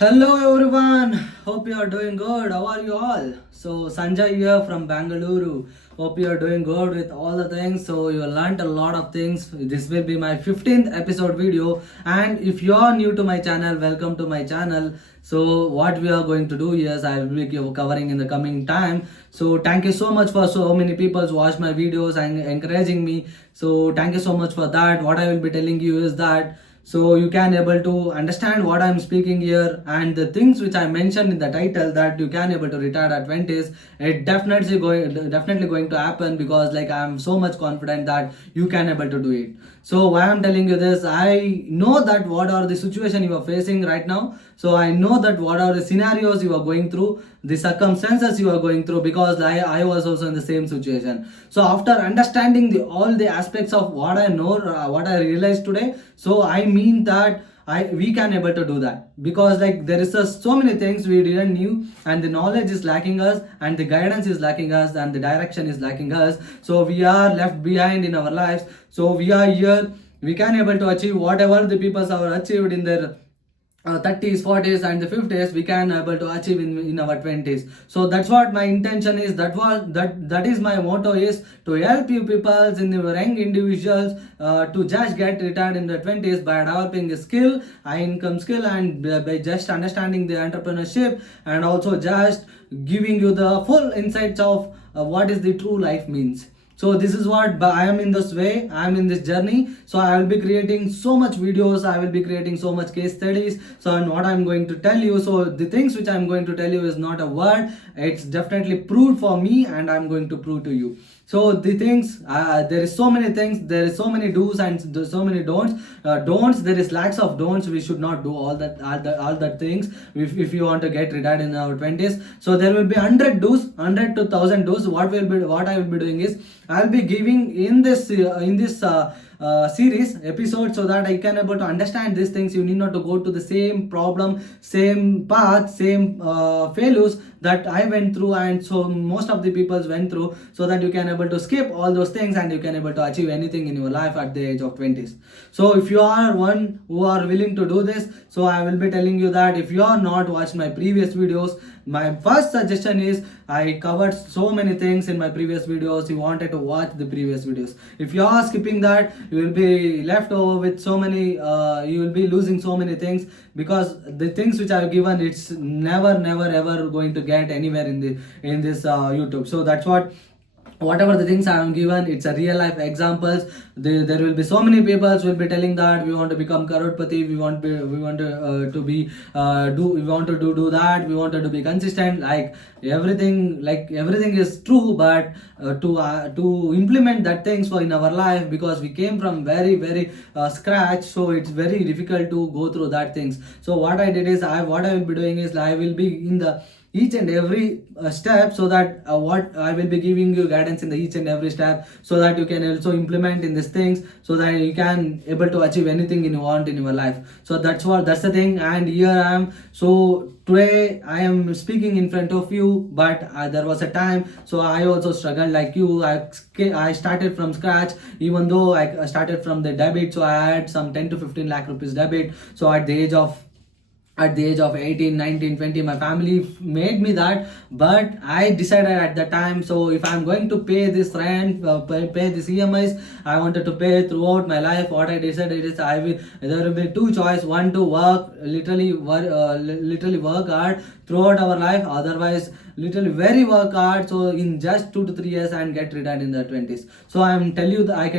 Hello everyone, hope you are doing good. How are you all? So Sanjay here from Bangalore. Hope you are doing good with all the things. So you learned a lot of things. This will be my 15th episode video, and if you are new to my channel, welcome to my channel. So what we are going to do is I will be covering in the coming time. So thank you so much for so many people watch my videos and encouraging me. So thank you so much for that. What I will be telling you is that so you can able to understand what I'm speaking here, and the things which I mentioned in the title that you can able to retire at 20s, it definitely going to happen, because like I'm so much confident that you can able to do it. So why I'm telling you this, I know that what are the situation you are facing right now. So I know that what are the scenarios you are going through, the circumstances you are going through, because I was also in the same situation. So after understanding all the aspects of what I know, what I realized today, so I mean that we can able to do that, because like there is so many things we didn't knew, and the knowledge is lacking us, and the guidance is lacking us, and the direction is lacking us. So we are left behind in our lives. So we are here, we can able to achieve whatever the people have achieved in their 30s, 40s and the 50s, we can able to achieve in our 20s. So that's what my intention is. That is my motto, is to help you people in the young individuals to just get retired in the 20s by developing a skill, high income skill, and by just understanding the entrepreneurship, and also just giving you the full insights of what is the true life means. So this is what, but I am in this way, I am in this journey. So I will be creating so much videos, I will be creating so much case studies. So and what I'm going to tell you, so the things which I'm going to tell you is not a word, it's definitely proved for me, and I'm going to prove to you. So the things, there is so many things, there is so many do's and there's so many don'ts, there is lacks of don'ts. We should not do all that things if you want to get retired in our 20s. So there will be 100 do's, 100 to 1000 do's. What I will be doing is I'll be giving in this series episode, so that I can able to understand these things. You need not to go to the same problem, same path, same failures that I went through, and so most of the people went through, so that you can able to skip all those things, and you can able to achieve anything in your life at the age of 20s. So if you are one who are willing to do this, so I will be telling you that if you are not watched my previous videos, my first suggestion is I covered so many things in my previous videos. You wanted to watch the previous videos. If you are skipping that, you will be left over with so many, you will be losing so many things, because the things which I have given, it's never ever going to get anywhere in this YouTube. So that's whatever the things I am given, it's a real life examples. There will be so many people will be telling that we want to become crorepati, we want to be we want to do that, we wanted to be consistent, like everything is true, but to implement that things for in our life, because we came from very scratch, so it's very difficult to go through that things. So what I did is what I will be doing is I will be in the each and every step, so that what I will be giving you guidance in the each and every step, so that you can also implement in these things, so that you can able to achieve anything you want in your life. So that's the thing. And here I am. So today I am speaking in front of you, but there was a time, so I also struggled like you. I started from scratch, even though I started from the debit. So I had some 10 to 15 lakh rupees debit. So at the age of 18, 19, 20, my family made me that, but I decided at the time, so if I'm going to pay this rent, pay this EMIs, I wanted to pay throughout my life. What I decided is there will be two choice: one, to work, literally work hard throughout our life, otherwise literally very work hard, so in just 2 to 3 years, and get retired in the 20s. So I can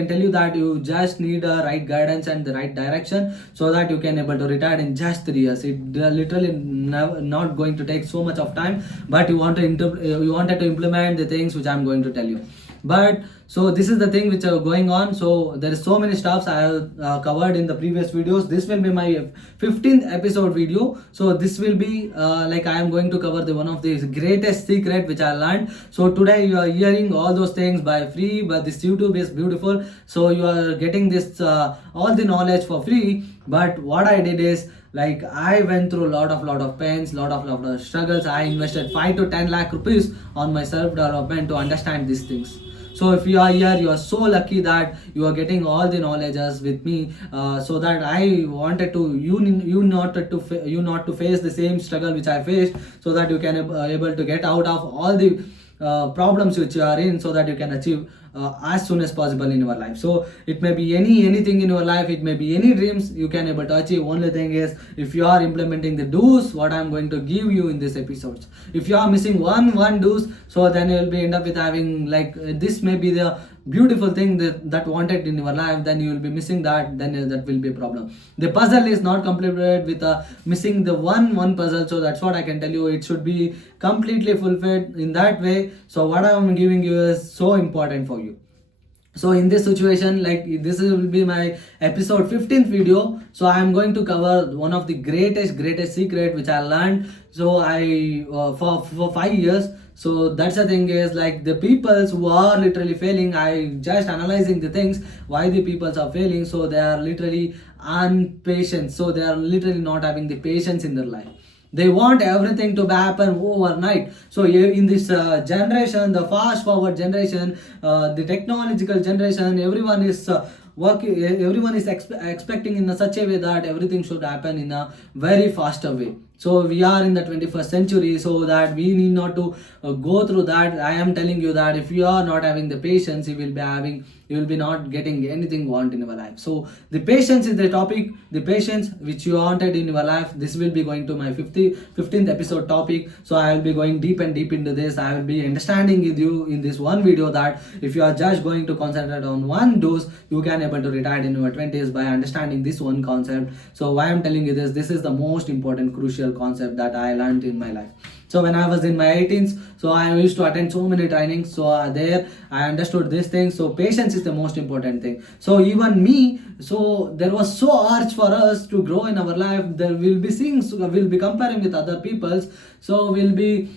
tell you that you just need a right guidance and the right direction, so that you can able to retire in just 3 years. It literally not going to take so much of time, but you wanted to implement the things which I'm going to tell you. But so this is the thing which are going on. So there is so many stuffs I have covered in the previous videos. This will be my 15th episode video. So this will be like I am going to cover the one of the greatest secret which I learned. So today you are hearing all those things by free, but this YouTube is beautiful, so you are getting this all the knowledge for free. But what I did is, like, I went through a lot of pains, lot of struggles. I invested 5 to 10 lakh rupees on my self development to understand these things. So if you are here, you are so lucky that you are getting all the knowledges with me, so that I wanted to you not to face the same struggle which I faced, so that you can able to get out of all the problems which you are in, so that you can achieve as soon as possible in your life. So it may be anything in your life, it may be any dreams you can able to achieve. Only thing is, if you are implementing the do's what I'm going to give you in this episodes, if you are missing one do's, so then you will be end up with having like this may be the beautiful thing that wanted in your life, then you will be missing that, then that will be a problem. The puzzle is not completed with missing the one puzzle. So that's what I can tell you, it should be completely fulfilled in that way. So what I am giving you is so important for you. So in this situation, like this will be my episode 15th video, so I am going to cover one of the greatest secret which I learned. So I for 5 years. So that's the thing is, like the peoples who are literally failing, I just analyzing the things why the peoples are failing. So they are literally impatient, so they are literally not having the patience in their life. They want everything to happen overnight. So in this generation, the fast forward generation, the technological generation, everyone is working, everyone is expecting in such a way that everything should happen in a very faster way. So we are in the 21st century, so that we need not to go through that. I am telling you that if you are not having the patience, you will be not getting anything want in your life. So the patience is the topic, the patience which you wanted in your life. This will be going to my 15th episode topic. So I will be going deep into this. I will be understanding with you in this one video that if you are just going to concentrate on one dose, you can able to retire in your 20s by understanding this one concept. So why I'm telling you this is the most important crucial concept that I learned in my life. So when I was in my 18s, so I used to attend so many trainings. So there I understood this thing. So patience is the most important thing. So even me, so there was so urge for us to grow in our life. There will be seeing, so we'll be comparing with other people's. So we'll be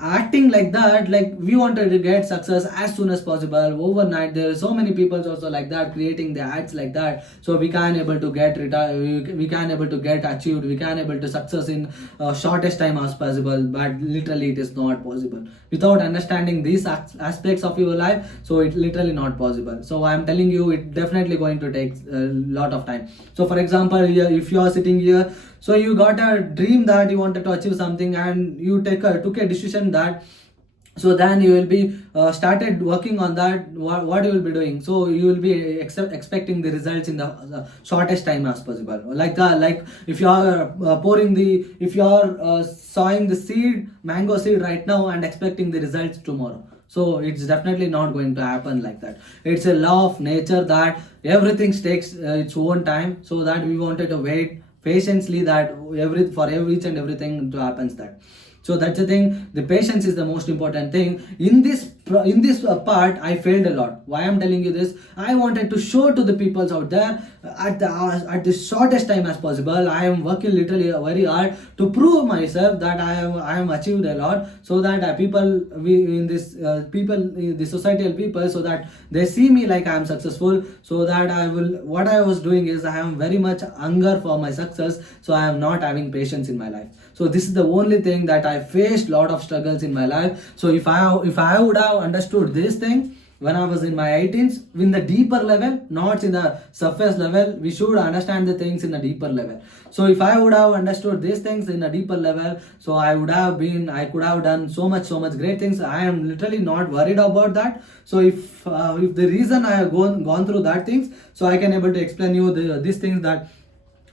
acting like that, like we wanted to get success as soon as possible overnight. There are so many people also like that, creating the ads like that, so we can able to get we can able to get achieved, we can able to success in shortest time as possible. But literally it is not possible without understanding these aspects of your life. So it literally not possible. So I am telling you, it definitely going to take a lot of time. So for example, if you are sitting here, so you got a dream that you wanted to achieve something, and you took a decision that, so then you will be started working on that. What you will be doing, so you will be expecting the results in the shortest time as possible. Like if you are if you are sowing the mango seed right now and expecting the results tomorrow, so it's definitely not going to happen like that. It's a law of nature that everything takes its own time. So that we wanted to wait patiently that each and everything to happens that. So that's the thing, the patience is the most important thing. In this part I failed a lot. Why I'm telling you this, I wanted to show to the peoples out there at the shortest time as possible. I am working literally very hard to prove myself that I am achieved a lot, so that the societal people, so that they see me like I am successful. So that what I was doing is, I am very much hunger for my success, so I am not having patience in my life. So this is the only thing that I faced lot of struggles in my life. So if I would have understood this thing when I was in my 18s, in the deeper level, not in the surface level, we should understand the things in a deeper level. So if I would have understood these things in a deeper level, so I could have done so much great things. I am literally not worried about that. So if the reason I have gone through that things, so I can able to explain you these things, that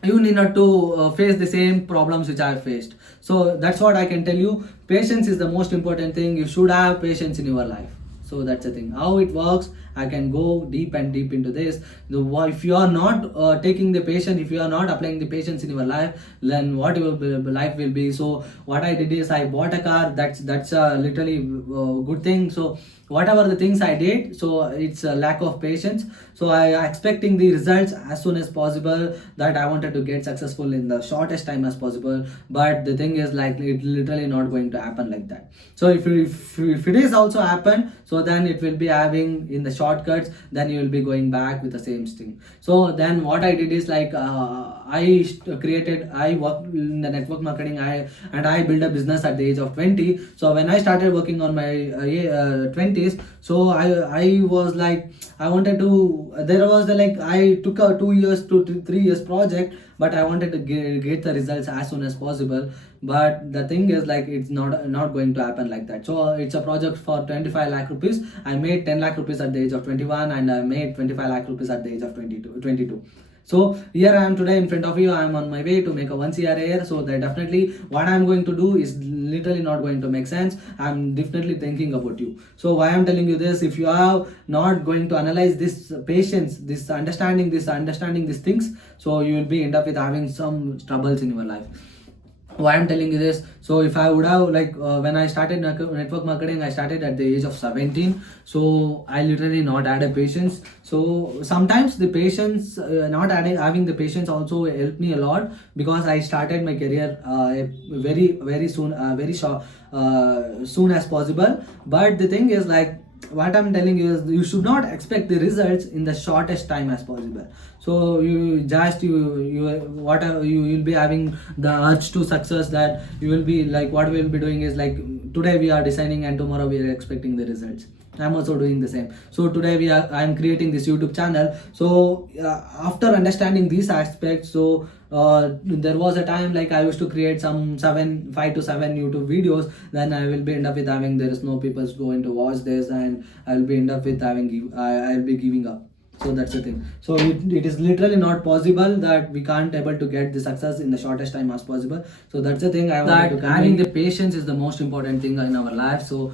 you need not to face the same problems which I have faced. So that's what I can tell you. Patience is the most important thing. You should have patience in your life. So that's the thing, how it works. I can go deep into this. If you are not taking the patience, if you are not applying the patience in your life, then what your life will be. So what I did is, I bought a car. That's literally good thing. So whatever the things I did, so it's a lack of patience. So I expecting the results as soon as possible, that I wanted to get successful in the shortest time as possible. But the thing is, like, it literally not going to happen like that. So if it is also happen, so then it will be having in the shortcuts, then you will be going back with the same thing. So then what I did is like I worked in the network marketing, I built a business at the age of 20. So when I started working on my 20s, so I was like, I wanted to, there was the like, I took a 2 years to 3 years project, but I wanted to get the results as soon as possible. But the thing is like, it's not going to happen like that. So it's a project for 25 lakh rupees. I made 10 lakh rupees at the age of 21, and I made 25 lakh rupees at the age of 22. So here I am today in front of you. I am on my way to make a 1 CR a year. So that definitely what I am going to do is literally not going to make sense. I am definitely thinking about you. So why I am telling you this, if you are not going to analyze this patience, this understanding these things, so you will be end up with having some troubles in your life. Why I'm telling you this, so if I would have like when I started network marketing, I started at the age of 17. So I literally not had a patience. So sometimes the patience, having the patience also helped me a lot, because I started my career very soon, very short, soon as possible. But the thing is like, what I'm telling you is, you should not expect the results in the shortest time as possible. So you just you whatever you will be having the urge to success, that you will be like, what we will be doing is like, today we are designing and tomorrow we are expecting the results. I'm also doing the same. So today I'm creating this YouTube channel. So after understanding these aspects, so there was a time like I used to create some 5 to 7 YouTube videos. Then I will be end up with having, there is no people going to watch this, and I will be end up with having I'll be giving up. So that's the thing. So it is literally not possible that we can't able to get the success in the shortest time as possible. So that's the thing I want to having the patience is the most important thing in our life. So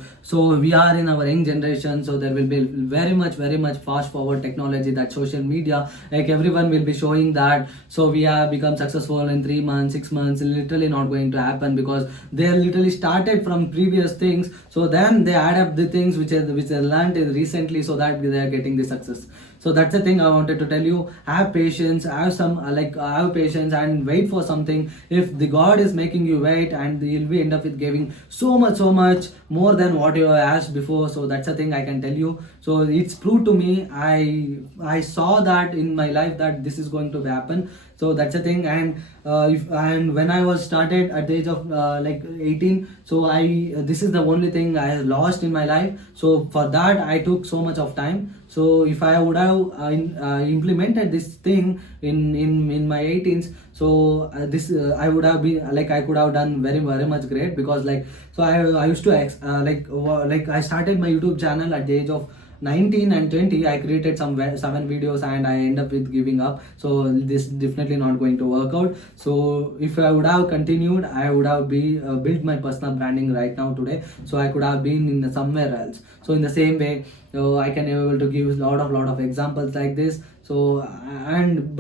we are in our young generation, so there will be very much fast forward technology, that social media, like everyone will be showing that, so we have become successful in 3 months, 6 months. Literally not going to happen, because they are literally started from previous things, so then they add up the things which they learned recently, so that they are getting the success. So that's the thing I wanted to tell you. Have patience, have patience, and wait for something. If the God is making you wait, and you'll be end up with giving so much more than what you have asked before. So that's the thing I can tell you. So it's proved to me. I saw that in my life that this is going to happen. So that's the thing. And when I was started at the age of like 18, so this is the only thing I lost in my life. So for that I took so much of time. So if I would have implemented this thing in my 18s, so this I would have been like, I could have done very much great, because like, so I used to like I started my YouTube channel at the age of 19 and 20. I created some 7 videos, and I end up with giving up. So this definitely not going to work out. So if I would have continued, I would have built my personal branding right now today. So I could have been in somewhere else. So in the same way, I can able to give a lot of examples like this. So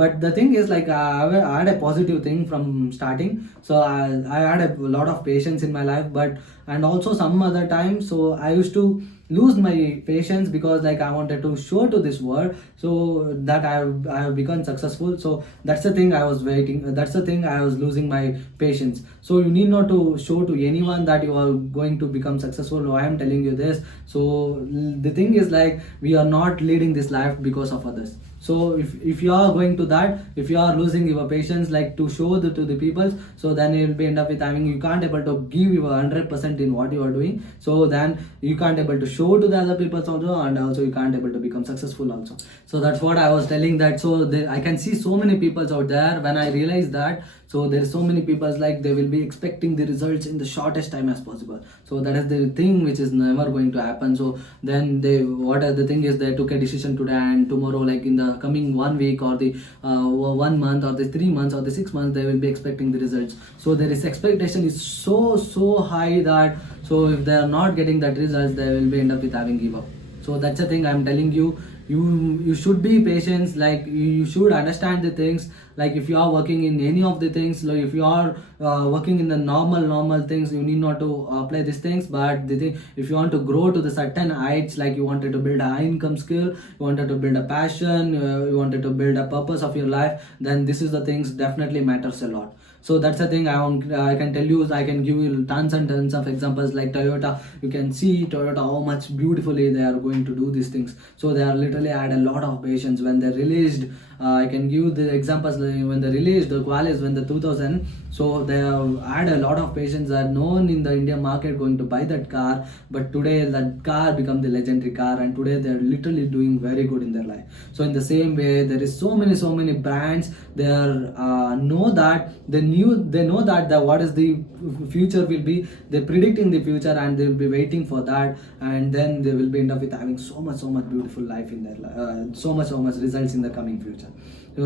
but the thing is like, I had a positive thing from starting. So I had a lot of patience in my life, but and also some other times, so I used to lose my patience, because like I wanted to show to this world, so that I have become successful. So that's the thing I was waiting, that's the thing I was losing my patience. So you need not to show to anyone that you are going to become successful. I am telling you this. So the thing is like, we are not leading this life because of others. So if you are going to that, if you are losing your patience like to show to the people, so then you will be end up with having, you can't able to give your 100% in what you are doing. So then you can't able to show to the other people also, and also you can't able to become successful also. So that's what I was telling that. So I can see so many people out there. When I realized that, so there's so many people like, they will be expecting the results in the shortest time as possible. So that is the thing which is never going to happen. So then the thing is, they took a decision today, and tomorrow, like in the coming 1 week, or the 1 month, or the 3 months, or the 6 months, they will be expecting the results. So there is expectation is so high that, so if they are not getting that results, they will be end up with having give up. So that's the thing I'm telling you. You should be patient. Like you should understand the things. Like if you are working in any of the things, like if you are working in the normal things, you need not to apply these things. But the thing, if you want to grow to the certain heights, like you wanted to build a high income skill, you wanted to build a passion, you wanted to build a purpose of your life, then this is the things definitely matters a lot. So that's the thing I can tell you. I can give you tons and tons of examples like Toyota. You can see Toyota how much beautifully they are going to do these things. So they are literally had a lot of patience when they released. I can give the examples like when they released the Qualis when the 2000. So they have had a lot of patience that no one in the Indian market going to buy that car, but today that car become the legendary car, and today they are literally doing very good in their life. So in the same way, there is so many brands. They are know that they know that what is the future will be. They're predicting the future and they will be waiting for that, and then they will be end up with having so much beautiful life in their life, so much results in the coming future.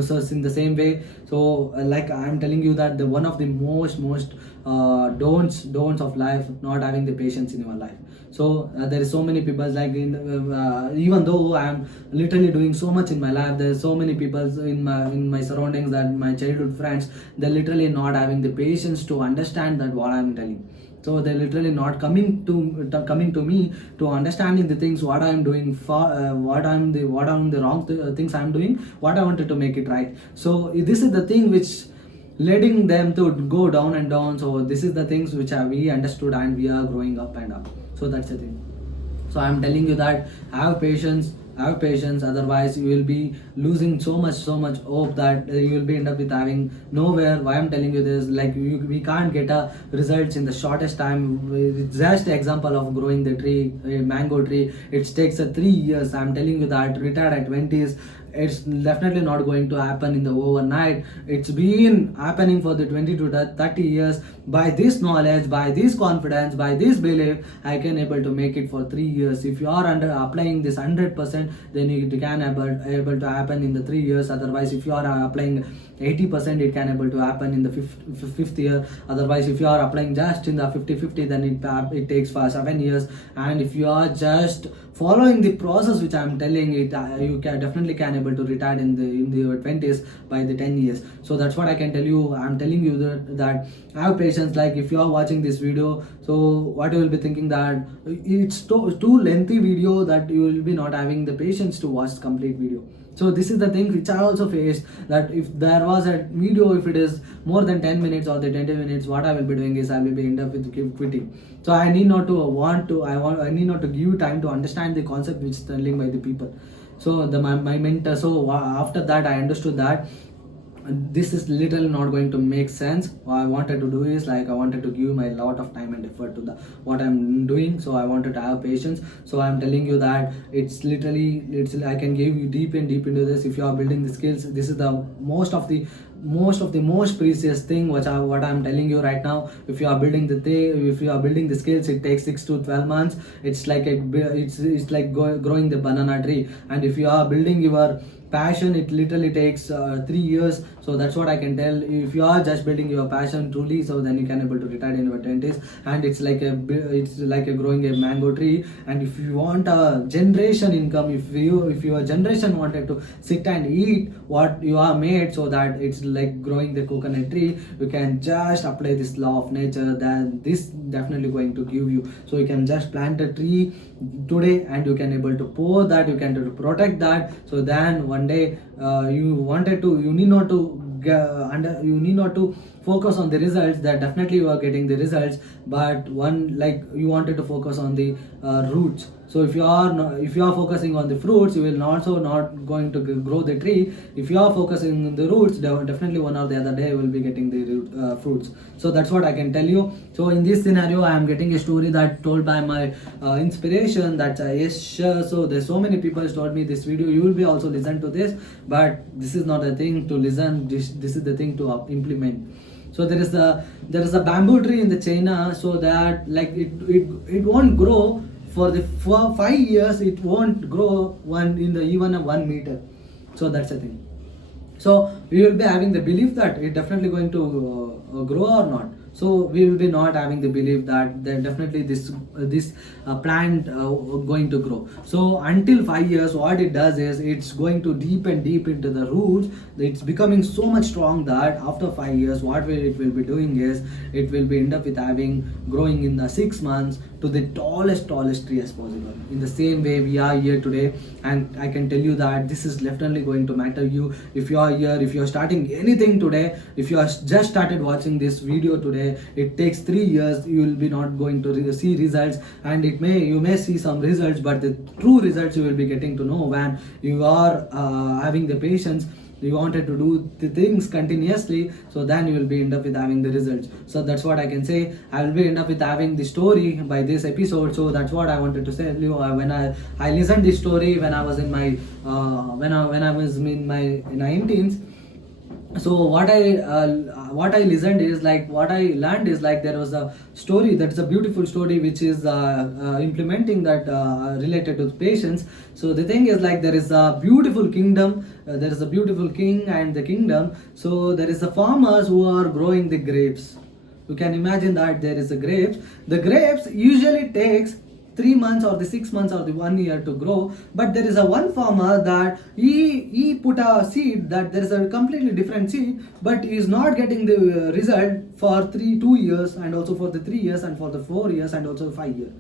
So in the same way, so like I'm telling you that the one of the most don'ts of life, not having the patience in your life. So there is so many people like even though I am literally doing so much in my life, there are so many people in my surroundings, that my childhood friends, they're literally not having the patience to understand that what I'm telling. So they're literally not coming to me to understanding the things what I'm doing for, what I'm the wrong things I'm doing, what I wanted to make it right. So this is the thing which letting them to go down and down. So this is the things which we understood, and we are growing up and up. So that's the thing. So I'm telling you that have patience, otherwise you will be losing so much hope that you will be end up with having nowhere. Why I'm telling you this, like we can't get a results in the shortest time. It's just an example of growing the tree, a mango tree. It takes 3 years. I'm telling you that retired at 20's, it's definitely not going to happen in the overnight. It's been happening for the 20 to 30 years. By this knowledge, by this confidence, by this belief, I can able to make it for 3 years. If you are under applying this 100%, then it can able to happen in the 3 years. Otherwise, if you are applying 80%, it can able to happen in the fifth year. Otherwise, if you are applying just in the 50-50, then it takes for 7 years. And if you are just following the process which I'm telling it, you can definitely can able to retire in the 20's by the 10 years. So that's what I can tell you. I'm telling you that have patience. Like if you are watching this video, so what you will be thinking that it's too lengthy video, that you will be not having the patience to watch complete video. So this is the thing which I also faced, that if there was a video, if it is more than 10 minutes or the 20 minutes, what I will be doing is I will be end up with quitting. So I need not to I need not to give time to understand the concept which is telling by the people. So my mentor, so after that I understood that this is literally not going to make sense. What I wanted to do is like I wanted to give my lot of time and effort to the what I'm doing. So I wanted to have patience. So I'm telling you that it's I can give you deep into this. If you are building the skills, this is the most of the most precious thing what I'm telling you right now. If you are building if you are building the skills, it takes 6 to 12 months. It's like it's like growing the banana tree. And if you are building your passion, it literally takes 3 years. So that's what I can tell. If you are just building your passion truly, so then you can able to retire in your 20's. And it's like a growing a mango tree. And if you want a generation income, if your generation wanted to sit and eat what you are made, so that it's like growing the coconut tree, you can just apply this law of nature, that this definitely going to give you. So you can just plant a tree today, and you can able to pour that, you can protect that. So then one day you need not to you need not to focus on the results, that definitely you are getting the results, but one like you wanted to focus on the roots. So if you are focusing on the fruits, you will also not going to grow the tree. If you are focusing on the roots, definitely one or the other day you will be getting the fruits. So that's what I can tell you. So in this scenario, I am getting a story that told by my inspiration, that yes sure. So there's so many people told me this video, you will be also listen to this, but this is not a thing to listen, this is the thing to implement. So there is a bamboo tree in the China, so that like it won't grow for 5 years. It won't grow even 1 meter. So that's the thing. So we will be having the belief that it definitely going to grow or not. so we will be not having the belief that there definitely this plant going to grow. So until 5 years, what it does is it's going to deep and deep into the roots. It's becoming so much strong that after 5 years, what it will be doing is it will be end up with having growing in the 6 months to the tallest tree as possible. In the same way, we are here today, and I can tell you that this is definitely going to matter you. If you are here, if you are starting anything today, if you are just started watching this video today, it takes 3 years, you will be not going to see results, and you may see some results, but the true results you will be getting to know when you are having the patience. You wanted to do the things continuously, so then you will be end up with having the results. So that's what I can say. I will be end up with having the story by this episode. So that's what I wanted to say. When I listened this story when I was in my when I was in my 19s. So what I listened is like, what I learned is like, there was a story, that's a beautiful story which is implementing that related to patience. So the thing is like, there is a beautiful kingdom, there is a beautiful king and the kingdom. So there is a farmers who are growing the grapes. You can imagine that there is a grapes. The grapes usually takes 3 months or the 6 months or the 1 year to grow, but there is a one farmer that he put a seed, that there is a completely different seed, but he is not getting the result for 2 years, and also for the 3 years, and for the 4 years, and also 5 years.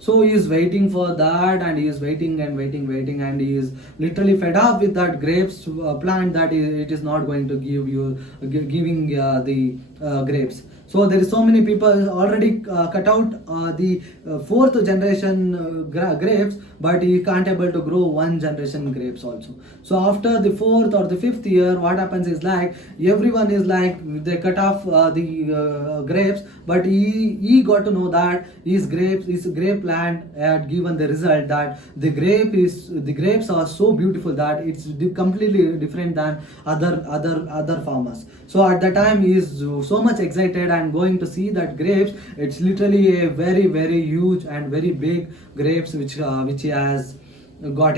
So he is waiting for that, and he is waiting and waiting, and he is literally fed up with that grapes plant, that it is not going to give you giving the grapes. So there is so many people already cut out the fourth generation grapes, but he can't able to grow one generation grapes also. So after the fourth or the fifth year, what happens is like, everyone is like, they cut off the grapes, but he got to know that his grape plant had given the result that the grapes are so beautiful that it's completely different than other farmers. So at that time he is so much excited and going to see that grapes. It's literally a very huge and very big grapes which he has got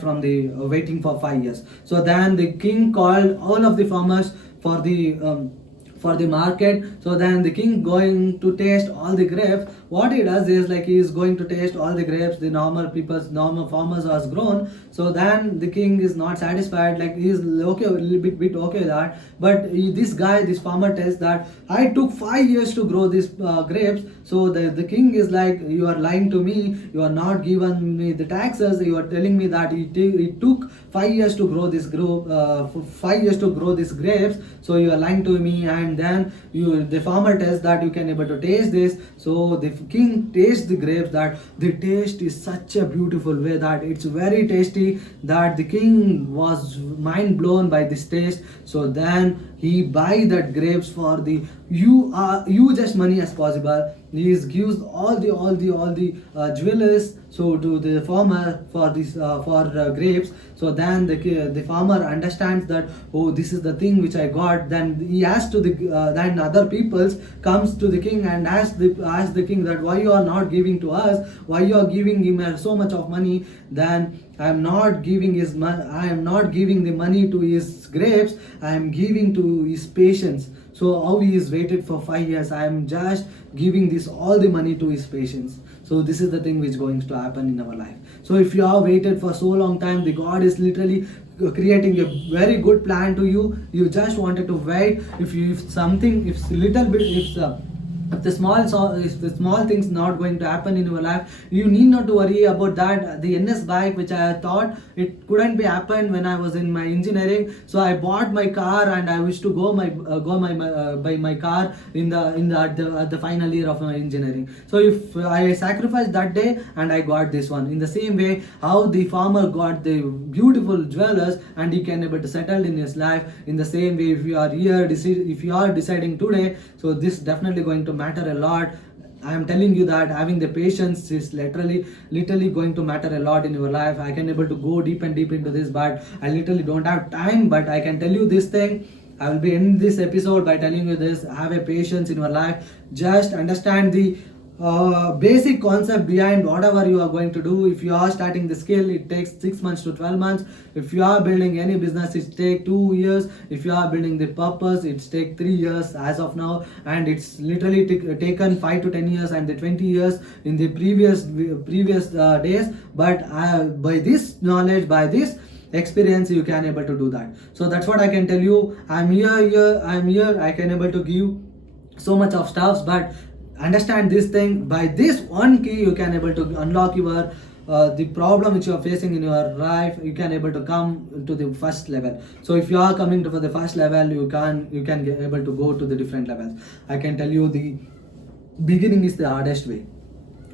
from the waiting for 5 years. So then the king called all of the farmers for the market. So then the king going to taste all the grapes. What he does is like, he is going to taste all the grapes the normal farmers has grown. So then the king is not satisfied, like he is okay, a little bit okay with that, but this farmer tells that I took 5 years to grow these grapes. So the king is like, you are lying to me, you are not giving me the taxes, you are telling me that it took 5 years to grow this 5 years to grow these grapes, so you are lying to me. And then the farmer tells that you can able to taste this. So the king tastes the grapes, that the taste is such a beautiful way that it's very tasty, that the king was mind blown by this taste. So then he buy that grapes for the hugest money as possible. He gives all the jewelers so to the farmer for this for grapes. So then the farmer understands that, oh, this is the thing which I got. Then he asks to the then other peoples comes to the king and asks the king that, why you are not giving to us, why you are giving him so much of money. Then I am not giving the money to his grapes, I am giving to his patience. So how he is waited for 5 years, I am just giving all the money to his patience. So this is the thing which is going to happen in our life. So if you have waited for so long time, the God is literally creating a very good plan to you. You just wanted to wait. If the small things not going to happen in your life, you need not to worry about that. The NS bike which I thought it couldn't be happened when I was in my engineering, so I bought my car and I wish to buy my car at the final year of my engineering. So if I sacrificed that day and I got this one, in the same way how the farmer got the beautiful jewelers and he can able to settle in his life, in the same way if you are here, if you are deciding today, so this definitely going to matter a lot. I am telling you that having the patience is literally going to matter a lot in your life. I can able to go deep into this, but I literally don't have time. But I can tell you this thing. I will be ending this episode by telling you this: have a patience in your life. Just understand the basic concept behind whatever you are going to do. If you are starting the skill, it takes 6 months to 12 months. If you are building any business, it takes 2 years. If you are building the purpose, it takes 3 years as of now, and it's literally taken 5 to 10 years and the 20 years in the previous days. But by this knowledge, by this experience, you can able to do that. So that's what I can tell you. I'm here, I can able to give so much of stuffs, but understand this thing. By this one key, you can able to unlock your the problem which you are facing in your life. You can able to come to the first level. So if you are coming to for the first level, you can get able to go to the different levels. I can tell you, the beginning is the hardest way.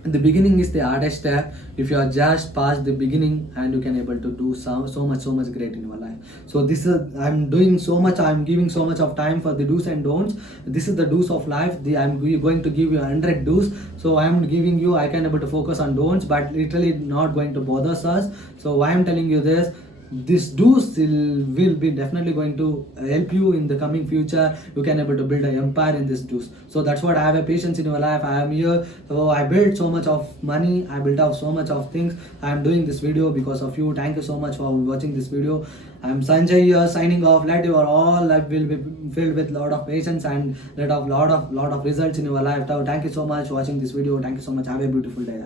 The beginning is the hardest step. If you are just past the beginning, and you can able to do so much great in your life. So this is, I'm doing so much, I'm giving so much of time for the do's and don'ts. This is the do's of life. I'm going to give you 100 do's. So I'm giving you, I can able to focus on don'ts, but literally not going to bother us. So why I'm telling you this do's will be definitely going to help you in the coming future. You can able to build an empire in this do's. So that's what I have a patience in your life. I am here. So I built so much of money, I built up so much of things. I am doing this video because of you. Thank you so much for watching this video. I am Sanjay here, signing off. Let your all life will be filled with lot of patience and lot of results in your life. Thank you so much for watching this video. Thank you so much. Have a beautiful day.